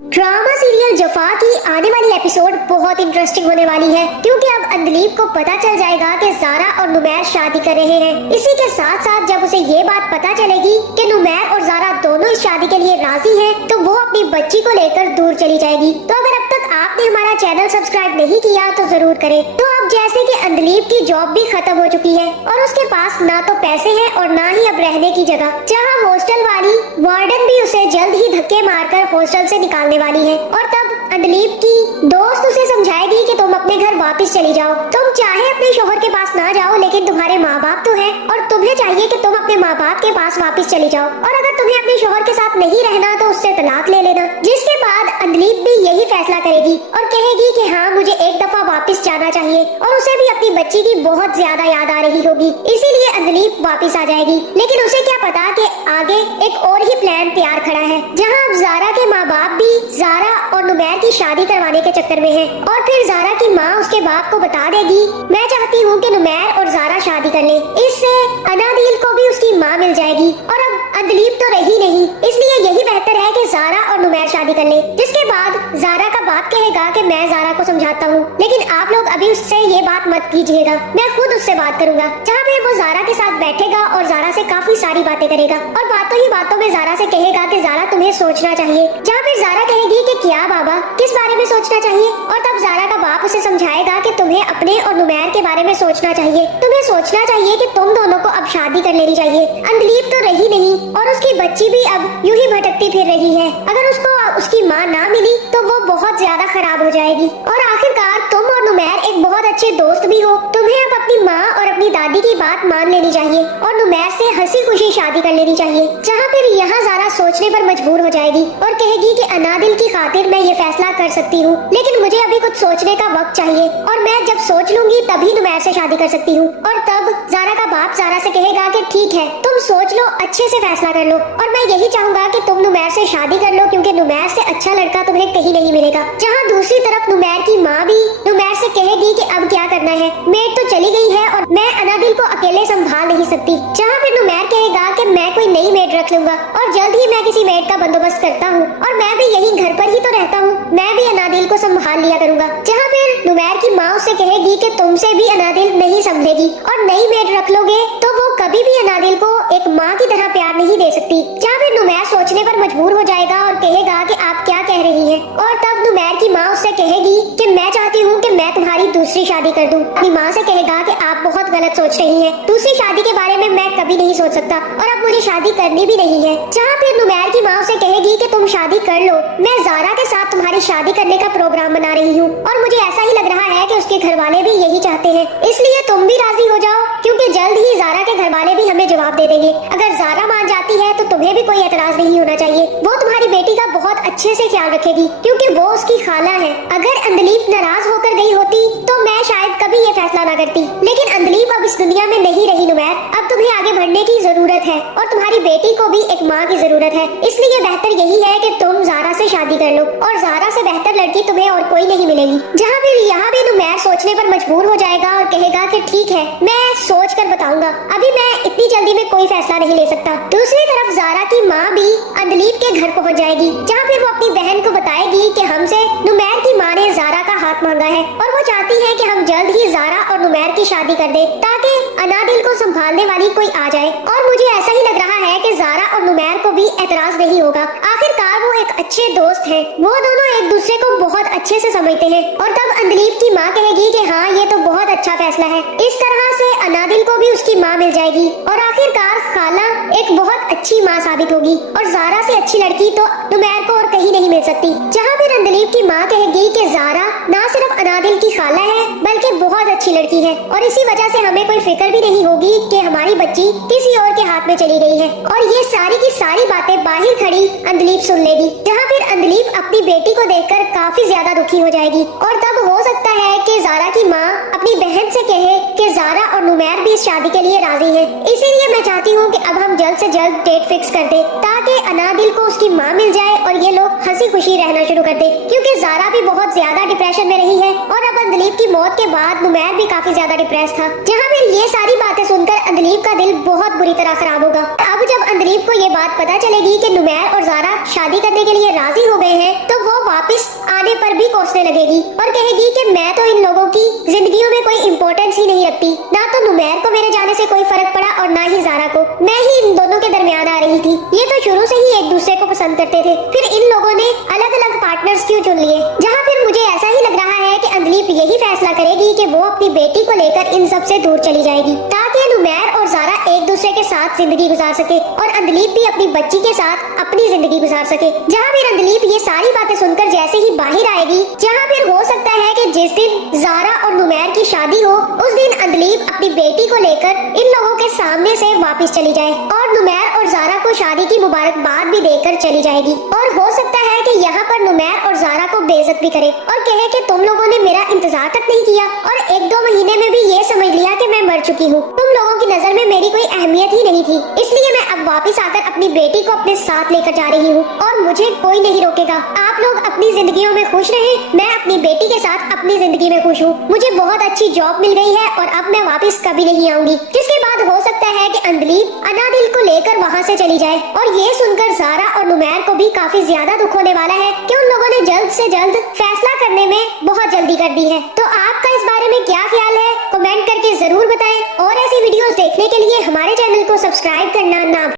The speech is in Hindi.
ड्रामा सीरियल जफा की आने वाली एपिसोड बहुत इंटरेस्टिंग होने वाली है, क्योंकि अब अंदलीब को पता चल जाएगा कि ज़ारा और नुमैर शादी कर रहे हैं। इसी के साथ साथ जब उसे ये बात पता चलेगी कि नुमैर और ज़ारा दोनों इस शादी के लिए राजी हैं, तो वो अपनी बच्ची को लेकर दूर चली जाएगी। तो अगर अब तक आपने हमारा चैनल सब्सक्राइब नहीं किया तो जरूर करें। तो अब जैसे कि अंदलीब की जॉब भी खत्म हो चुकी है और उसके पास ना तो पैसे हैं और ना ही अब रहने की जगह, जहाँ हॉस्टल वाली वार्डन भी उसे जल्द ही धक्के मारकर हॉस्टल से निकालने वाली है। और तब अंदलीब की दोस्त उसे समझाएगी कि तुम अपने घर वापस चली जाओ। तुम चाहे अपने शोहर के पास ना जाओ, लेकिन तुम्हारे माँ बाप तो हैं और तुम्हें चाहिए कि तुम अपने माँ बाप के पास वापस चली जाओ। और अगर तुम्हें अपने शोहर के साथ नहीं रहना तो उससे तलाक ले लेना। जिसके बाद अंदलीब भी यही फैसला करेगी और कहेगी कि हाँ, मुझे एक दफा वापस जाना चाहिए। और उसे भी अपनी बच्ची की बहुत ज्यादा याद आ रही होगी, इसीलिए अंदलीब वापस आ जाएगी। लेकिन उसे क्या पता कि आगे एक और ही प्लान तैयार खड़ा है, जहाँ अब ज़ारा के माँ बाप भी ज़ारा और नुमैर की शादी करवाने के चक्कर में है। और फिर ज़ारा की माँ उसके बाप को बता देगी, मैं चाहती हूँ कि नुमैर और ज़ारा शादी कर ले। इससे अनादिल को भी उसकी माँ मिल जाएगी और अब अंदलीब तो रही नहीं, इसलिए यही बेहतर है कि ज़ारा और नुमैर शादी कर ले। जिसके बाद ज़ारा का बाप कहेगा कि मैं ज़ारा को समझाता हूँ, लेकिन आप लोग अभी उससे ये बात मत कीजिएगा, मैं खुद उससे बात करूंगा। जहाँ पे वो ज़ारा के साथ बैठेगा और ज़ारा से काफी सारी बातें करेगा और बातों ही बातों में ज़ारा से कहेगा कि ज़ारा तुम्हें सोचना चाहिए। जहाँ फिर ज़ारा कहेगी कि क्या बाबा, किस बारे में सोचना चाहिए? और तब ज़ारा का बाप उसे समझाएगा कि तुम्हें अपने और नुमैर के बारे में सोचना चाहिए। तुम्हें सोचना चाहिए कि तुम दोनों को अब शादी कर लेनी चाहिए। अंदलीब तो रही नहीं और उसकी बच्ची भी अब यूं ही भटकती फिर रही है। अगर उसको उसकी माँ ना मिली तो वो बहुत ज्यादा खराब हो जाएगी। और आखिरकार तुम और नुमैर एक बहुत अच्छे दोस्त भी हो, तुम्हें अब अपनी माँ और अपनी दादी की बात मान लेनी चाहिए और नुमैर से हंसी खुशी शादी कर लेनी चाहिए। जहाँ फिर यहाँ ज़ारा सोचने पर मजबूर हो जाएगी और कहेगी कि अनादिल की खातिर मैं ये फैसला कर सकती हूँ, लेकिन मुझे अभी कुछ सोचने का वक्त चाहिए और मैं जब सोच लूंगी तभी नुमैर से शादी कर सकती हूँ। और तब ज़ारा का बाप ज़ारा से कहेगा कि ठीक है, तुम सोच लो, अच्छे से फैसला कर लो और मैं यही चाहूंगा कि तुम नुमैर से शादी कर लो, क्योंकि नुमैर से अच्छा लड़का तुम्हें कहीं नहीं मिलेगा। जहाँ दूसरी तरफ नुमैर की माँ भी नुमैर से कहेगी कि अब क्या करना है, मेड तो चली गई है और मैं अनादिल को अकेले संभाल नहीं सकती। जहाँ फिर नुमैर कहेगा कि मैं कोई नई मेड रख लूंगा और जल्द ही मैं किसी मेड का बंदोबस्त करता हूँ और मैं भी यही घर पर ही तो रहता हूँ, मैं भी अनादिल को संभाल लिया करूंगा। जहाँ फिर नुमैर की माँ उससे कहेगी कि तुमसे भी अनादिल नहीं समझेगी और नई मेड रख लोगे तो वो कभी भी अनादिल को एक माँ की तरह प्यार नहीं दे सकती। जहाँ फिर नुमैर सोचने पर मजबूर हो जाएगा और कहेगा कि आप क्या कह रही हैं। और तब नुमैर की माँ उससे कहेगी कि मैं चाहती हूँ कि मैं तुम्हारी दूसरी शादी कर दूँ। अपनी माँ से कहेगा कि आप बहुत गलत सोच रही हैं, दूसरी शादी के बारे में मैं कभी नहीं सोच सकता और अब मुझे शादी करनी भी नहीं है। जहाँ फिर नुमैर की माँ उसे कहेगी कि तुम शादी कर लो, मैं ज़ारा के साथ तुम्हारी शादी करने का प्रोग्राम बना रही हूँ और मुझे ऐसा ही लग रहा है कि उसके घर वाले भी यही चाहते हैं, इसलिए तुम भी राजी हो जाओ, क्योंकि जल्द ही ज़ारा के घर वाले भी हमें जवाब दे देंगे। अगर ज़ारा मान जाती है तो तुम्हें भी कोई एतराज नहीं होना चाहिए, वो तुम्हारी बेटी का बहुत अच्छे से ख्याल रखेगी क्योंकि वो उसकी खाला है। अगर अंदलीब नाराज होकर गई होती तो मैं शायद कभी ये फैसला ना करती, लेकिन अंदलीब अब इस दुनिया में नहीं रही नुमैर, अब तुम्हें आगे बढ़ने की जरूरत है और तुम्हारी बेटी को भी एक माँ की जरूरत है, इसलिए बेहतर यही है कि तुम ज़ारा से शादी कर लो और ज़ारा से बेहतर लड़की तुम्हें और कोई नहीं मिलेगी। जहाँ फिर यहाँ भी नुमैर सोचने पर मजबूर हो जाएगा और कहेगा कि ठीक है, मैं सोच कर बताऊंगा, अभी मैं इतनी जल्दी में कोई फैसला नहीं ले सकता। दूसरी तरफ ज़ारा की माँ भी अंदलीब के घर पहुँच जाएगी, जहाँ फिर वो अपनी बहन को बताएगी कि हमसे नुमैर की माँ ने ज़ारा का हाथ मांगा है और वो चाहती है कि हम जल्द ही ज़ारा और नुमैर की शादी कर दे ताकि अनादिल को संभालने वाली कोई आ जाए। और मुझे ऐसा ही लग रहा है कि ज़ारा और नुमैर को भी एतराज नहीं होगा, आखिरकार वो एक अच्छे दोस्त हैं, वो दोनों एक दूसरे को बहुत अच्छे से समझते हैं। और तब अंदलीब की माँ कहेगी कि हाँ, ये तो बहुत अच्छा फैसला है, इस तरह से अनादिल को भी उसकी माँ मिल जाएगी और आखिरकार खाला एक बहुत अच्छी माँ साबित होगी और ज़ारा से अच्छी लड़की तो नुमैर को और कहीं नहीं मिल सकती। जहाँ फिर अंदलीब की माँ कहेगी कि ज़ारा ना सिर्फ अनादिल की खाला है बल्कि बहुत अच्छी लड़की है और इसी वजह से हमें कोई फिक्र भी नहीं होगी कि हमारी बच्ची किसी और के हाथ में चली गई है। और ये सारी की सारी बातें बाहर खड़ी अंदलीब सुन लेगी, जहाँ फिर अंदलीब अपनी बेटी को देखकर काफी ज्यादा दुखी हो जाएगी और तब हो सकता है कि ज़ारा की माँ अपनी बहन से कहे कि ज़ारा और नुमैर भी इस शादी के लिए राजी है। इसीलिए मैं चाहती हूँ कि अब हम जल्द से जल्द डेट फिक्स कर दे ताकि अनादिल को उसकी माँ मिल जाए और ये लोग हंसी खुशी रहना शुरू कर दे, क्योंकि ज़ारा भी बहुत ज्यादा डिप्रेशन में रही है और अब अंदलीब की मौत के बाद नुमैर भी काफी ज्यादा डिप्रेस था। जहाँ फिर ये सारी बातें सुनकर अंदलीब का दिल बहुत बुरी तरह खराब होगा। अब जब अंदलीब को ये बात पता चलेगी कि नुमैर और ज़ारा शादी करने के लिए राजी हो गए हैं तो वो वापस आने पर भी कोसने लगेगी और कहेगी कि मैं तो इन लोगों की जिंदगियों में कोई इम्पोर्टेंस ही नहीं रखती। ना तो नुमैर को मेरे जाने से कोई फर्क पड़ा और ना ही ज़ारा को, मैं ही इन दोनों के दरमियान आ रही थी। ये तो शुरू से ही एक दूसरे को पसंद करते थे, फिर इन लोगों ने अलग अलग पार्टनर्स क्यों चुन लिए। जहाँ फिर मुझे ऐसा ही लग रहा है कि अंदलीप यही फैसला करेगी कि वो अपनी बेटी को लेकर इन सब से दूर चली जाएगी, ताकि नुमैर और ज़ारा एक दूसरे के साथ जिंदगी गुजार सके और अंदलीप भी अपनी बच्ची के साथ अपनी जिंदगी गुजार सके। जहाँ फिर अंदलीप ये सारी बातें सुनकर जैसे ही बाहर आएगी, जहाँ फिर हो सकता है कि जिस दिन ज़ारा और नुमैर की शादी हो उस दिन अंदलीप अपनी बेटी को लेकर इन लोगों के सामने से वापस चली जाए और नुमैर और ज़ारा को शादी की मुबारकबाद भी देकर चली जाएगी। और हो सकता है कि यहाँ पर नुमैर और ज़ारा को बेइज्जत भी करे और कहे कि तुम लोगों ने मेरा इंतजार तक नहीं किया और 1-2 महीने में भी ये समझ लिया कि मैं मर चुकी हूँ। तुम लोगों की नजर में मेरी कोई अहमियत ही नहीं थी, इसलिए मैं अब वापस आकर अपनी बेटी को अपने साथ लेकर जा रही हूँ और मुझे कोई नहीं रोकेगा। आप लोग अपनी जिंदगियों में खुश रहें, मैं अपनी बेटी के साथ अपनी जिंदगी में खुश हूँ। मुझे बहुत अच्छी जॉब मिल गई है और अब मैं वापस कभी नहीं आऊंगी। जिसके बाद हो सकता है कि अंदलीप अनादिल को लेकर वहाँ से चली जाए। और ये सुनकर ज़ारा और नुमैर को भी काफी ज्यादा दुख होने वाला है कि उन लोगों ने जल्द से जल्द फैसला करने में बहुत जल्दी कर दी है। तो आपका इस बारे में क्या ख्याल है, कमेंट करके जरूर बताएं और ऐसी वीडियोस देखने के लिए हमारे चैनल को सब्सक्राइब करना ना